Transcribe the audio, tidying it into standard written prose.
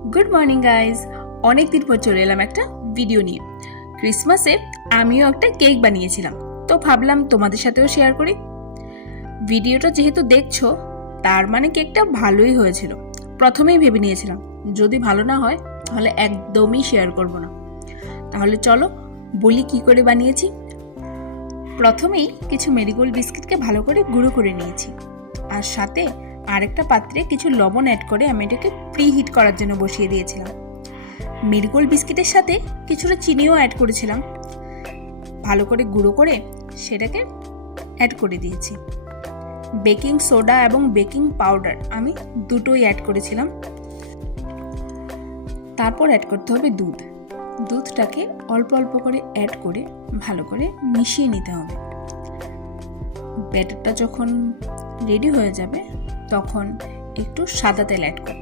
Good morning guys, অনেক দিন পর চলে এলাম একটা ভিডিও নিয়ে। ক্রিসমাসে আমিও একটা কেক বানিয়েছিলাম, তো ভাবলাম তোমাদের সাথেও শেয়ার করি। ভিডিওটা যেহেতু দেখছো তার মানে কেকটা ভালোই হয়েছিল। প্রথমেই ভেবে নিয়েছিলাম যদি ভালো না হয় তাহলে একদমই শেয়ার করব না। তাহলে চলো বলি কি করে বানিয়েছি। প্রথমেই কিছু মেরিগোল্ড বিস্কিটকে ভালো করে গুঁড়ো করে নিয়েছি, আর সাথে আরেকটা পাত্রে কিছু লবণ অ্যাড করে আমি এটাকে প্রি হিট করার জন্য বসিয়ে দিয়েছিলাম। মেরিগোল্ড বিস্কিটের সাথে কিছুটা চিনিও অ্যাড করেছিলাম, ভালো করে গুঁড়ো করে সেটাকে অ্যাড করে দিয়েছি। বেকিং সোডা এবং বেকিং পাউডার আমি দুটোই অ্যাড করেছিলাম। তারপর অ্যাড করতে হবে দুধটাকে অল্প অল্প করে অ্যাড করে ভালো করে মিশিয়ে নিতে হবে। ব্যাটারটা যখন রেডি হয়ে যাবে তখন একটু সাদা তেল অ্যাড করতে